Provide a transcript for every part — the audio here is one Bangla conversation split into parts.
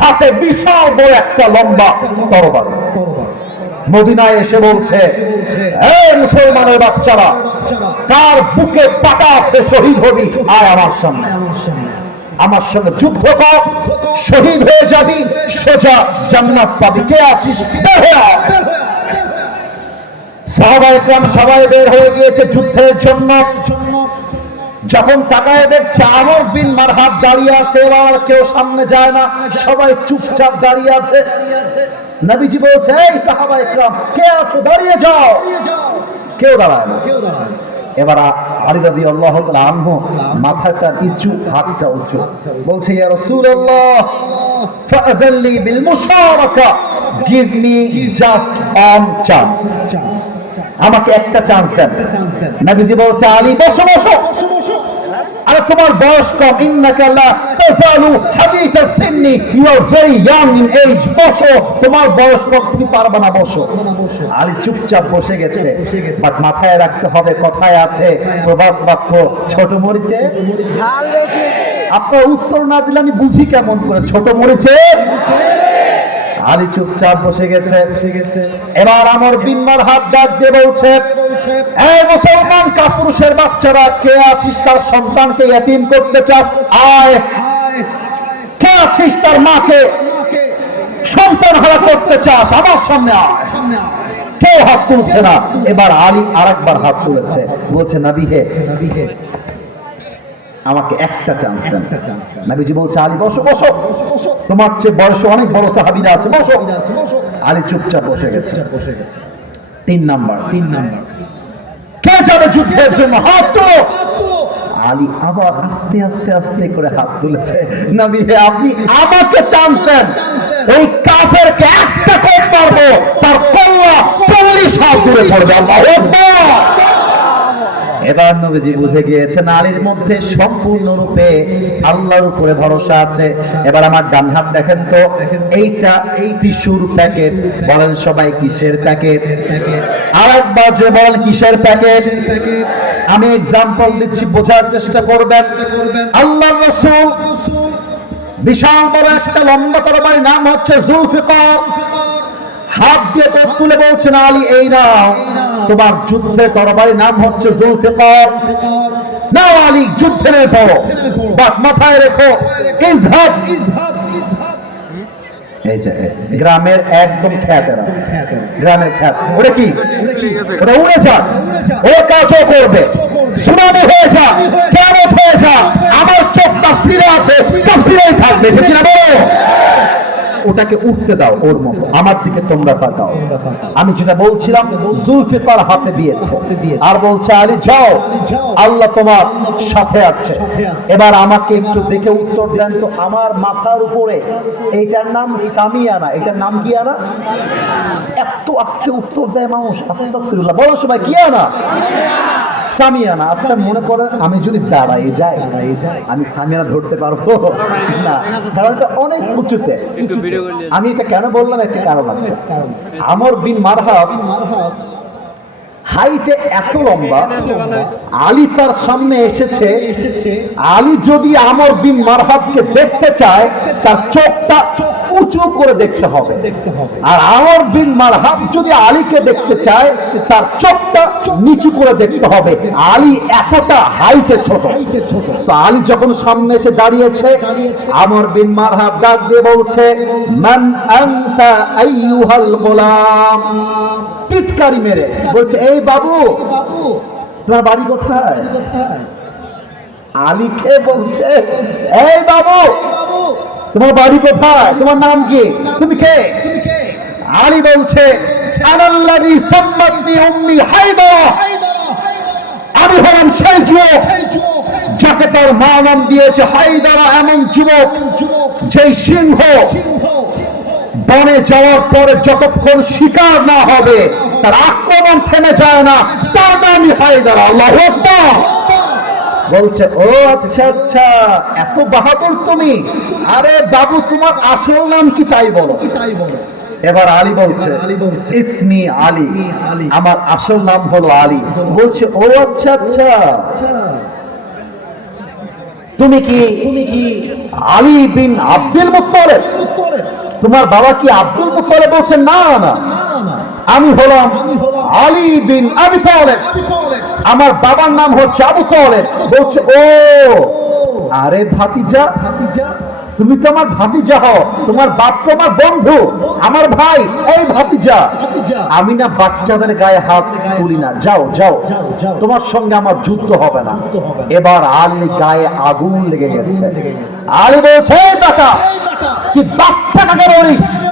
হাতে বিশাল বড় একটা লম্বা তরবার। মদিনায় এসে বলছে, হে মুসলমানের বাচ্চারা, কার বুকে পাটা আছে শহীদ হবি? আয় আমার সামনে। আমার সঙ্গে যুদ্ধ কর। শহীদ হয়ে যাবি। সোজা জান্নাত পাবি। কে আছিস? বের হয়ে আয়। সাহাবা একরাম সবাই বের হয়ে গিয়েছে যুদ্ধের জন্য। যখন তাকায় দেখছে আমর বিন মারহাব দাঁড়িয়ে আছে এবার কেউ সামনে যায় না সবাই চুপচাপ দাঁড়িয়ে আছে। নবীজি বলছে এই সাহাবা একরাম কে আছো? দাঁড়িয়ে যাও। কেউ দাঁড়ায় না। এবার আলী রাদি আল্লাহ আনহু মাথাটা হাতটা উঁচু। বলছে ইয়া রাসূলুল্লাহ বিল মুশারাকা গিভ মি জাস্ট চান্স। আমাকে একটা চান্স দেন। নবীজি বলছে আলী বসো বসো। আরে তোমার বয়স কম। তোমার বয়স কম, তুমি পারবে না, বসো। আলী চুপচাপ বসে গেছে। বাট মাথায় রাখতে হবে, কথায় আছে। প্রভাব বাক্য, ছোট মরিচে। আপনার উত্তর না দিলে আমি বুঝি কেমন করে। ছোট মরিচে। আলী চুপচাপ বসে গেছে। এবার বিম্মার হাত ডাক দিয়ে বলছে মুসলমান কাপুরুষের বাচ্চারা, কে আছিস তার সন্তানকে এতিম করতে চাস? আয়, কে আছিস তার মাকে সন্তান হারা করতে চাস? আমার সামনে কেউ হাত তুলছে না। এবার আলী আরেকবার হাত তুলেছে। বলছে নাবি হে নাবি হে আমাকে একটা চান্স দেন। নবীজি বলছে আলী বসো বসো। তোমার চেয়ে বয়সে অনেক বড় সাহাবীরা আছে বসো। আলী চুপচাপ বসে গেছে। বসে গেছে। তিন নাম্বার। তিন নাম্বার। কে যাবে যুদ্ধের জন্য? হাত তোলো। আলী আবার আস্তে আস্তে আস্তে করে হাত তুলেছে। নবী হে আপনি আমাকে চান্স দেন। ওই কাফেরকে একটা কোপ মারবো। তার কল্লা চল্লিশ হাত দূরে পড়বে। আল্লাহু এবার নবীজি বুঝে গিয়েছে নারীর মধ্যে সম্পূর্ণরূপে আল্লাহর উপরে ভরসা আছে। এবার আমার ডান হাত দেখেন তো, এইটা এই টিস্যুর প্যাকেট, বলেন সবাই কিসের প্যাকেট? আর একবার যে বলেন, কিসের প্যাকেট? আমি এক্সাম্পল দিচ্ছি, বোঝার চেষ্টা করবেন। আল্লাহ রসুল বিশাল বড় একটা লম্বা তরবারির নাম হচ্ছে জুলফিকার। হাত দিয়ে কোপ তুলে বলছেন, আলী, এই নাও। তোমার যুদ্ধে তরবারির নাম হচ্ছে আলী, যুদ্ধে নেমে পড়ো। মাথায় রেখো ইজহাব গ্রামের একদম গ্রামের ওটা কি? ওটা উড়ে যা করবে। সুনামি কেমন আমার চোখ তাফসিরে আছে। তাফসিরেই থাকবে। ঠিক না বলো? ওটাকে উঠতে দাও ওর মতো। আমার দিকে তোমরা তাকাও। আমি যেটা বলছিলাম, জুলফিকার হাতে দিয়েছে। আর বলছে, আলী, যাও। আল্লাহ তোমার সাথে আছে। এবার আমাকে একটু দেখে উত্তর দেন তো, আমার মাথার উপরে এইটার নাম সামিয়ানা। এটার নাম কি আনা? এত আস্তে উত্তর দেয় মানুষ। আস্তাগফিরুল্লাহ। বলো সবাই, কি আনা? সামিয়ানা আচ্ছা মনে করে আমি যদি দাঁড়াই যাই দাঁড়াই যাই আমি সামিয়ানা ধরতে পারব? না কারণ এটা অনেক উঁচুতে। আমি এটা কেন বললাম? একটা কারণ আছে। আমর বিন মারহাব হাইটে এত লম্বা আলী তার সামনে এসেছে। এসেছে। আলী যদি আমর বিন মারহাবকে দেখতে চায় তার চোখটা উঁচু করে দেখতে হবে। দেখতে হবে আর আমর বিন মারহাব যদি আলীকে দেখতে চায়, তার চোখটা নিচু করে দেখতে হবে। আলী এতটা হাইটে ছোট। ছোট তো আলী যখন সামনে এসে দাঁড়িয়েছে, আমর বিন মারহাব ডাক দিয়ে বলছে আইয়ুহাল গোলাম? টিটকারি মেরে বলছে, এই বাবু তোমার বাড়ি কোথায়? আলীকে বলছে, এই বাবু তোমার বাড়ি কোথায়? তোমার নাম কি? তুমি কে? আলী বলছে আমি হলাম সেই যুবক যাকে তার মা নাম দিয়েছে হায়দারা এমন যুবক যেই সিংহ বনে যাওয়ার পরে যতক্ষণ শিকার না হবে, তার আক্রমণ থেমে যায় না। তার নামই হায়দার, আল্লাহ। বলছে ও আচ্ছা আচ্ছা এত বাহাদুর তুমি। আরে বাবু তোমার আসল নাম কি তাই বলো? তাই বলো? এবার আলী বলছে ইসমি আলী আমার আসল নাম হলো আলী। বলছে ও আচ্ছা আচ্ছা। তুমি কি তুমি কি আলী বিন আব্দুল মুত্তালিব? তোমার বাবা কি আব্দুল মুত্তালিব বলছেন না না। আমি হলাম আলী বিন আবি তালেব। আমার বাবার নাম হচ্ছে আবু তালেব। বলছে ও আরে ভাতিজা ভাতিজা। তুমি তো আমার ভাতিজা হও। তোমার বাপ তো আমার বন্ধু। আমার ভাই এই ভাতিজা। আমি না বাচ্চাদের গায়ে হাত তুলি না। যাও যাও। তোমার সঙ্গে আমার যুদ্ধ হবে না। এবার আলী গায়ে আগুন লেগে গেছে। আলী বলছে "এই বেটা কি বাচ্চা বলিস?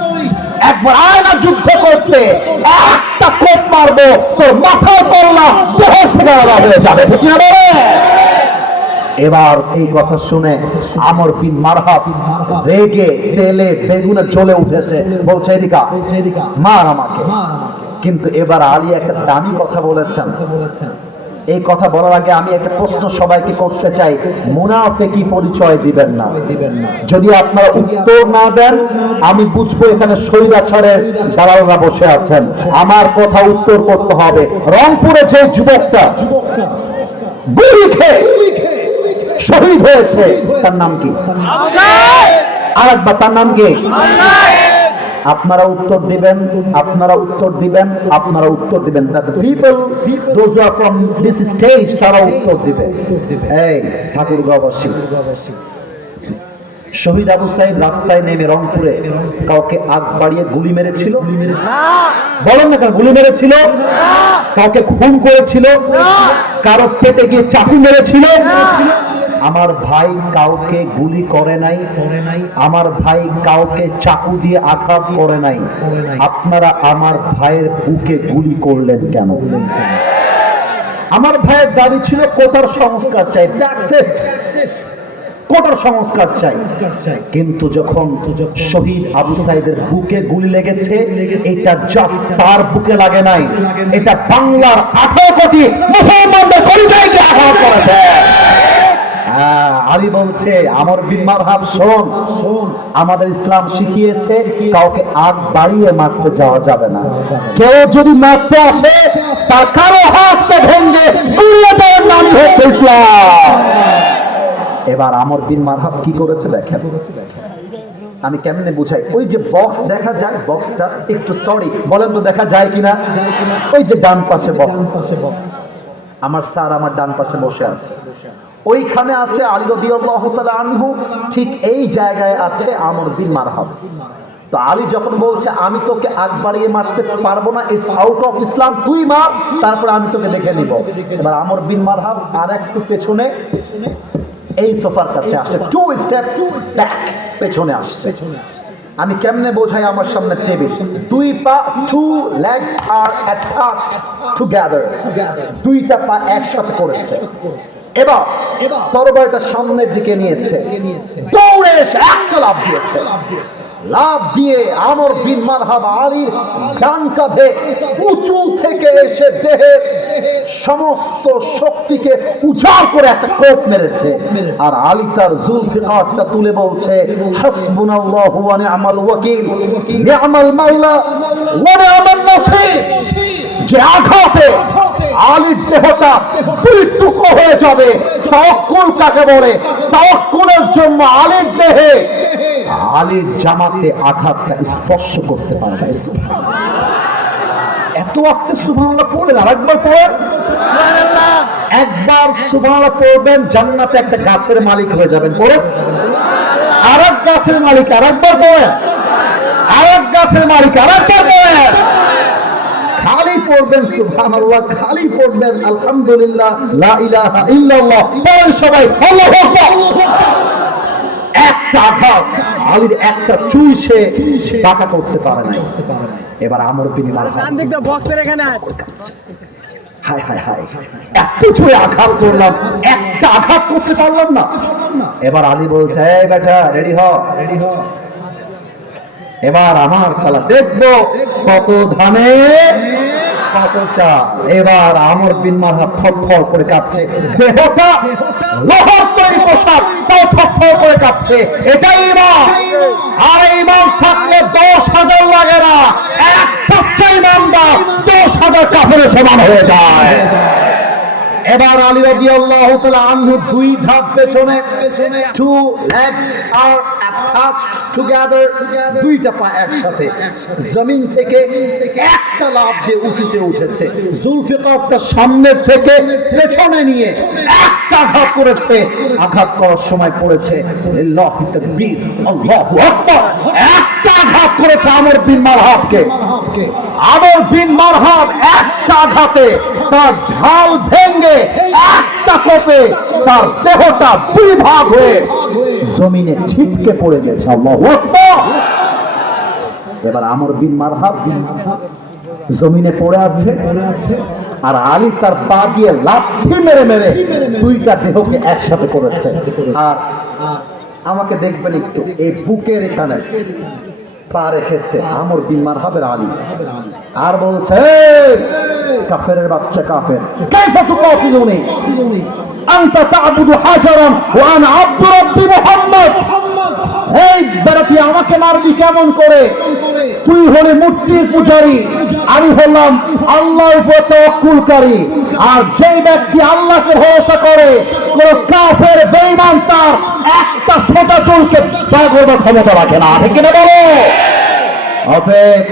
একবার আয় না যুদ্ধ করতে একটা কোপ মারবো তোর মাথাও করলাম দেহ থেকে আলাদা হয়ে যাবে ঠিক না বলে? এবার এই কথা শুনে আমর বিন মারহাব রেগে তেলে বেগুনে জ্বলে উঠেছে বলছে এদিকা মার আমাকে। কিন্তু এবার আলী একটা দামি কথা বলেছেন। এই কথা বলার আগে আমি একটা প্রশ্ন সবাইকে করতে চাই। মুনাফেকি পরিচয় দিবেন না। যদি আপনারা উত্তর না দেন আমি বুঝব এখানে স্বৈরাচারের দালালরা বসে আছেন। আমার কথা উত্তর করতে হবে। রংপুরে যে যুবকটা যুবকটা গুলি খেয়ে শহীদ হয়েছে তার নাম কি? আর একবার তার নাম কি? আপনারা উত্তর দিবেন, আপনারা উত্তর দিবেন, আপনারা উত্তর দিবেন। তারা উত্তর দিবে। এই ঠাকুরগাঁওবাসী শহীদ আবু সাইদ রাস্তায় নেমে রংপুরে কাউকে আগ বাড়িয়ে গুলি মেরেছিল? বলেন না গুলি মেরেছিল? কাউকে খুন করেছিল? কারও পেটে গিয়ে চাকু মেরেছিল? আমার ভাই কাউকে গুলি করে নাই করে নাই। আমার ভাই কাউকে চাকু দিয়ে আঘাত করে নাই। আপনারা আমার ভাইয়ের বুকে গুলি করলেন কেন? আমার ভাইয়ের দাবি ছিল কোটার সংস্কার চাই. কোটার সংস্কার চাই। কিন্তু যখন শহীদ আবু সাইদের বুকে গুলি লেগেছে এটা জাস্ট তার বুকে লাগে নাই। এটা বাংলার আঠারো কোটি মুসলমানদের পরিচয়কে আঘাত করেছে। আলী বলছে আমার বিমার হাব শোন। শোন। আমাদের ইসলাম শিখিয়েছে কাউকে আগ বাড়িয়ে মারতে যাওয়া যাবে না। কেউ যদি মারতে আসে তার কারও হাতকে ভেঙে দেওয়ার নাম হচ্ছে ইসলাম। এবার আমর বিন মারহাব কি করেছে দেখেন। আমি কেমনে বুঝাই? ওই যে বক্স দেখা যায় বক্সটা একটু সরি বলেন তো দেখা যায় কিনা? ওই যে ডান পাশে বক্স আমার স্যার আমার ডান পাশে বসে আছে। ওইখানে আছে আলী রাদিয়াল্লাহু আনহু, ঠিক এই জায়গায় আছে আমর বিন মারহাব। তো আলী যখন বলছে, আমি তোকে আগ বাড়িয়ে মারতে পারব না ইস আউট অফ ইসলাম তুই মার, তারপর আমি তোকে দেখে নিব। এবার আমর বিন মারহাব আর একটু পেছনে এই সোফার কাছে আসছে টু স্টেপ টু ব্যাক পেছনে আসছে। আমি কেমনে বোঝাই আমার সামনে টেবিল? দুই পা টু লেগস আর অ্যাটাচড টুগেদার দুইটা পা একসাথে করেছে। এবার তরবারিটা সামনের দিকে নিয়েছে। দৌড়ে এসে একটা লাভ দিয়েছে। লাভ দিয়ে আমর বিন মারহাব আলীর ডান কাঁধে উঁচু থেকে এসে দেহের সমস্ত শক্তিকে উজাড় করে একটা কোপ মেরেছে। আর আলী তার জুলফিকারটা তুলে বলছে, হাসবুনাল্লাহু ওয়া নি'মাল ওয়াকিল নি'মাল মাওলা ওয়া নি'মান নাসির। যে আঘাতে আলীর দেহটা দুই টুকরো হয়ে যাবে, তাওয়াক্কুল কাকে বলে? তাওয়াক্কুলের জন্য আলীর দেহে আলীর জামাতে আঘাতটা স্পর্শ করতে পারে না। এত আস্তে সুবহানাল্লাহ পড়লেন আরেকবার পড়েন। একবার সুবহানাল্লাহ পড়বেন, জান্নাতে একটা গাছের মালিক হয়ে যাবেন। পড়েন। এক গাছের মালিক, আরেকবার পড়েন। আরেক গাছের মালিক, আরেকবার পড়েন। খালি পড়বেন, সুবহানাল্লাহ, খালি পড়বেন। আলহামদুলিল্লাহ, লা ইলাহা ইল্লাল্লাহ। পড়েন সবাই। আল্লাহু আকবার। একটা আঘাত আলীর একটা চুই সে পাকা করতে পারে না এবার আমর বিন মারহাব ডান দিকটা বক্সের এখানে হায় হায় হায় এত জোরে আঘাত করলাম একটা আঘাত করতে পারলাম না। এবার আলী বলছে এই বেটা রেডি হ রেডি হ। এবার আমার খেলা দেখব কত ধানে কত এবার আমর বিন মারহাব থর থর করে কাঁপছে। দেহটা লোহার তৈরি পোশাক তাও থরথর থর করে কাঁপছে। এটাই ইমান আর ইমান থাকলে দশ হাজার লাগে না। এক সবচেয়ে ইমাম দাও, দশ হাজার কাপড়ে সমান হয়ে যায়। এবার আলী রাদিয়াল্লাহু তাআলা আনহু দুই ধাপ পেছনে টু আর together, দুইটা পা একসাথে। জমিন থেকে একটা লাফ দিয়ে উঁচুতে উঠেছে। জুলফিকারটা সামনের থেকে পেছনে নিয়ে একটা আঘাত করেছে, আঘাত করার সময় পড়েছে আল্লাহু আকবার একটা আঘাত করেছে আমর বিন মারহাবকে। আমর বিন মারহাব একটা আঘাতে তার ঢাল ভেঙ্গে একটা কোপে তার দেহটা দুই ভাগ হয়ে জমিনে ছিটকে পড়ে গেছে। এবার আমর বিন মারহাব জমিনে পড়ে আছে আর আলী তার পা দিয়ে লাথি মেরে মেরে দুইটা দেহকে একসাথে করেছে। আর আমাকে দেখবেন একটু, এই বুকের এখানে পা রেখেছে আমর বিন মারহাবের আলী। আর বলছে কাফের বাচ্চা কাফের। কাইফা তুকাতিলুনি আনতা তা'বুদু হাজারান ওয়া আনা আব্দু রাব্বি এই আমাকে মারবি কেমন করে? তুই হলে মূর্তির পূজারি, আমি হলাম আল্লাহর উপর আর যেই ব্যক্তি আল্লাহকে ভরসা করে, কোন কাফের বেইমান তার একটা সোজা চলছে করবার ক্ষমতা রাখে না। ঠিক কিনা বলো? অতএব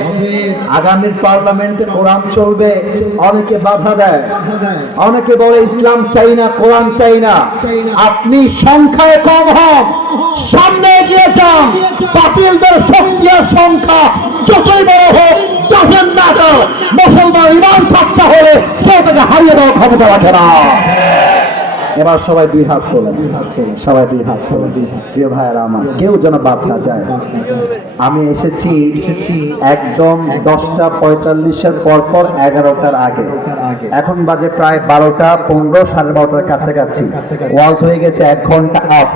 আগামীর পার্লামেন্টে কোরআন চলবে, অনেকে বাধা দেয়। অনেকে বলে, ইসলাম চাই না, কোরআন চাই না। আপনি সংখ্যায় কম হন, সামনে এগিয়ে যান। বাতিলদের শক্তি সংখ্যা যতই বড় হোক doesn't matter মুসলমান ইমান খরচা হলে কেউ তাকে হারিয়ে দেওয়ার ক্ষমতা রাখে না। এবার সবাই দুই হাত তোলেন। সবাই দুই হাত তোলেন। প্রিয় ভাইয়েরা আমার, কেউ যেন বাদ না যায়। আমি এসেছি এসেছি একদম দশটা পঁয়তাল্লিশের পর পর এগারোটার আগে। এখন বাজে প্রায় বারোটা পনেরো, সাড়ে বারোটার কাছাকাছি। ওয়াজ হয়ে গেছে এক ঘণ্টা আপ।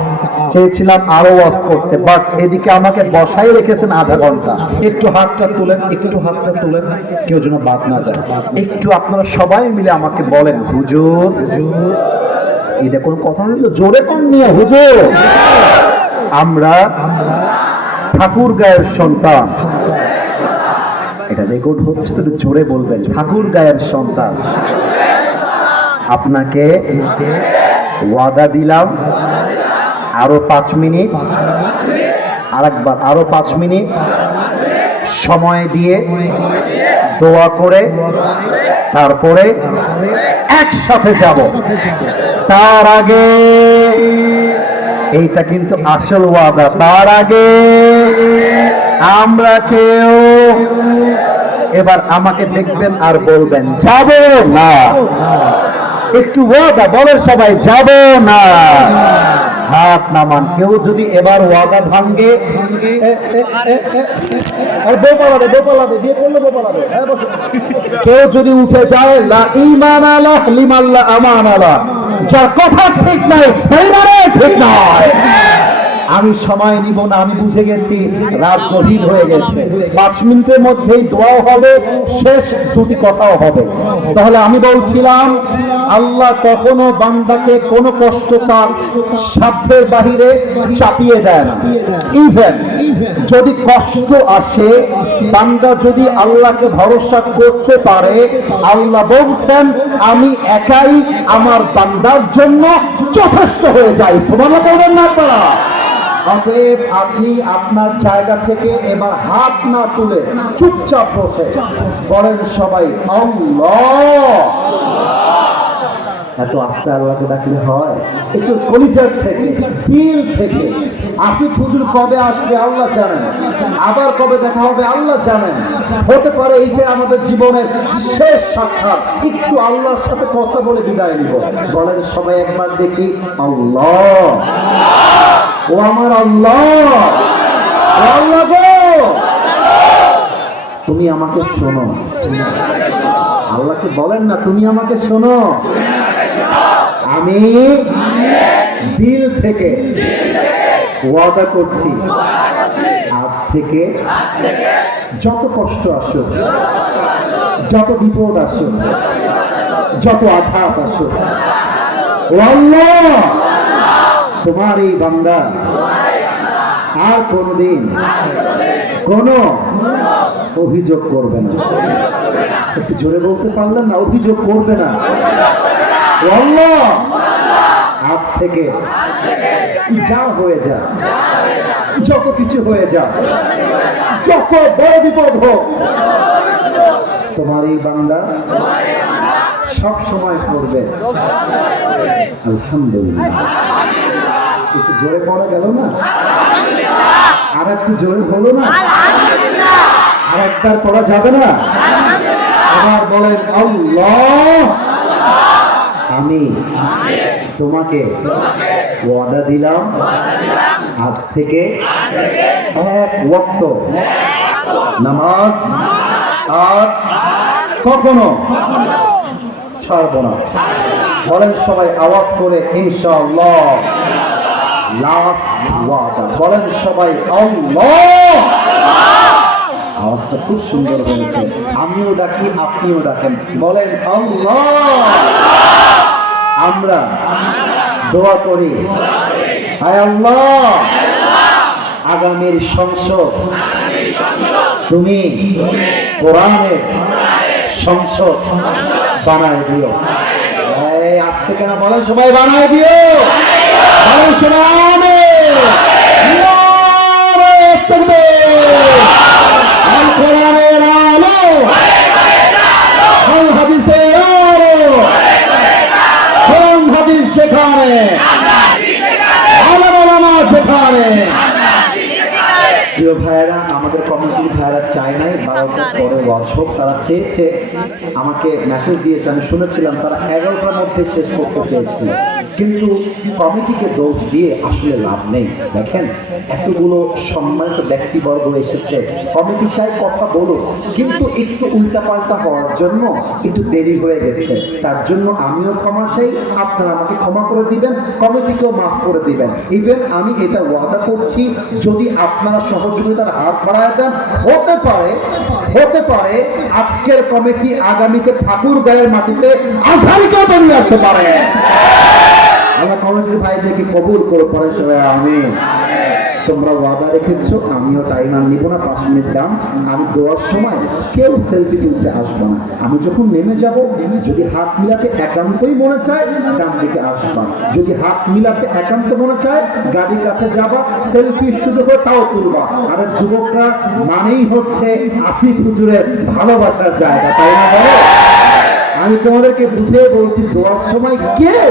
চেয়েছিলাম আরও ওয়াজ করতে, বাট এদিকে আমাকে বসাই রেখেছেন আধা ঘণ্টা। একটু হাতটা তুলেন, একটু হাতটা তুলেন, কেউ যেন বাদ না যায়। একটু আপনারা সবাই মিলে আমাকে বলেন হুজুর হুজুর এটা কোন কথা হলো? জোরে কম নিয়ে, হুজুর। আমরা ঠাকুর গায়ের সন্তান। এটা রেকর্ড হচ্ছে তো জোরে বলবেন, ঠাকুর গায়ের সন্তান। আপনাকে ওয়াদা দিলাম, আরও পাঁচ মিনিট, আরেকবার, আরও পাঁচ মিনিট, সময় দিয়ে দোয়া করে, তারপরে একসাথে যাব। তার আগে। এইটা কিন্তু আসল ওয়াদা, তার আগে। আমরা কেউ এবার আমাকে দেখবেন আর বলবেন, যাব না। একটু ওয়াদা বলে সবাই, যাব না। হাত নামান, কেউ যদি এবার ওয়াদা ভাঙ্গে হ্যাঁ। কেউ যদি উঠে যায়, লা ইমান আলা লিমাল্লা আমান আলা যার কথা ঠিক নাই পরিবারে ঠিক নয় আমি সময় নিব না, আমি বুঝে গেছি রাত গভীর হয়ে গেছে। পাঁচ মিনিটের মধ্যেই দোয়াও হবে, শেষ দুটি কথাও হবে। তাহলে আমি বলছিলাম, আল্লাহ কখনো বান্দাকে কোনো কষ্ট তার সাধ্যের বাহিরে চাপিয়ে দেয় না। ইভেন যদি কষ্ট আসে, বান্দা যদি আল্লাহকে ভরসা করতে পারে, আল্লাহ বলছেন, আমি একাই আমার বান্দার জন্য যথেষ্ট হয়ে যাই। সুবহানাল্লাহ বলবেন না আপনারা। অতএব আপনি আপনার জায়গা থেকে এবার হাত না তুলে চুপচাপ বসে। বলেন সবাই এত আস্তে আল্লাহকে ডাকলে হয়? একটু কলিজার থেকে দিল থেকে। আসিফ হুজুর কবে আসবে আল্লাহ জানেন। আবার কবে দেখা হবে আল্লাহ জানেন। হতে পারে এইটা আমাদের জীবনের শেষ সাক্ষাৎ, একটু আল্লাহর সাথে কথা বলে বিদায় নিব। বলেন সবাই একবার দেখি, আল্লাহ। ও আমার আল্লাহ। আল্লাহ গো। তুমি আমাকে শোনো। আল্লাহকে বলেন না, তুমি আমাকে শোনো। আমি দিল থেকে ওয়াদা করছি। আজ থেকে যত কষ্ট আসুক, যত বিপদ আসুক, যত আঘাত আসুক, ও আল্লাহ। তোমার এই বান্দা। আর কোনদিন কোন অভিযোগ করবে না। একটু জোরে বলতে পারলেন না, অভিযোগ করবে না। আজ থেকে যা হয়ে যা, যত কিছু হয়ে যা, যত বড় বিপদ হোক তোমার এই বান্দা সব সময় করবে। আলহামদুলিল্লাহ। একটু জোরে পড়া গেল না? আর একটু জোরে হলো না? আর একবার পড়া যাবে না? আবার বলেন আমি তোমাকে ওয়াদা দিলাম। আজ থেকে এক ওয়াক্ত নামাজ আর কখনো ছাড়ব না। বলেন সবাই আওয়াজ করে, ইনশাআল্লাহ। লাস্ট ওয়াদা। বলেন সবাই, আল্লাহ! আওয়াজটা খুব সুন্দর হয়েছে। আমিও ডাকি, আপনিও ডাকেন। বলেন, আল্লাহ! আমরা দোয়া করি। হায় আল্লাহ! আগামীর সংসদ, তুমি কোরআনের সংসদ বানায় দিও। আজ থেকে না বলেন সবাই বানায় দিও? সেখানে সেখানে প্রিয় ভাইয়েরা আমাদের কমিটির ভাইয়েরা চায় নাই বারোটার পরে হোক তারা চেয়েছে। আমাকে মেসেজ দিয়েছে আমি শুনেছিলাম তারা এগারোটার মধ্যে শেষ করতে চেয়েছিল। কিন্তু কমিটিকে দোষ দিয়ে আসলে লাভ নেই। দেখেন, এতগুলো সম্মানিত ব্যক্তিবর্গ এসেছে। কমিটি চাই কথা বলুক, কিন্তু একটু উল্টাপাল্টা হওয়ার জন্য একটু দেরি হয়ে গেছে। তার জন্য আমিও ক্ষমা চাই, আপনারা আমাকে ক্ষমা করে দিবেন, কমিটিকেও মাফ করে দিবেন। ইভেন আমি এটা ওয়াদা করছি, যদি আপনারা সহযোগিতার হাত বাড়ায় দেন, হতে পারে হতে পারে আজকের কমিটি আগামীতে ঠাকুর গায়ের মাটিতে আধারিকেও নিয়ে আসতে পারে। আমরা কমিটির ভাইদেরকে কবুল করে? পরে সবাই আমি তোমরা ওয়াদা রেখেছো, আমিও টাইম আর নিব না, পাঁচ মিনিট দাম। আমি দেওয়ার সময় কেউ সেলফি তুলতে আসব না। আমি যখন নেমে যাব, যদি হাত মিলাতে একান্তই মনে চায়, ডান দিকে আসবা। যদি হাত মিলাতে একান্ত মনে চায়, গাড়ির কাছে যাবা সেলফির সুযোগ তাও তুলবা। আর যুবকরা মানেই হচ্ছে আসিফ হুজুরের ভালোবাসার জায়গা, তাই না বলো? আমি তোমাদেরকে বুঝিয়ে বলছি যাওয়ার সময় কেউ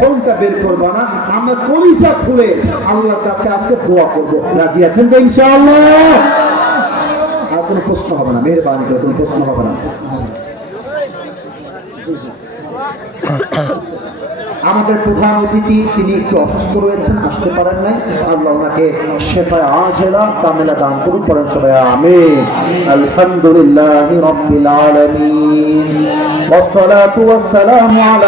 ফোনটা বের করবা না। আমরা কলিজা খুলে আল্লাহর কাছে আজকে দোয়া করব। রাজি আছেন তো ইনশাআল্লাহ? আর কোনো প্রশ্ন হবে না, মেহরবানি করে কোনো প্রশ্ন হবে না। আমাদের প্রধান অতিথি তিনি একটু অসুস্থ রয়েছেন আসতে পারেন নাই আল্লাহ ওনাকে শেফায় আজেলা কামেলা দান করুন পড়েন সবাই আমিন আলহামদুলিল্লাহি রাব্বিল আলামিন والصلاة والسلام على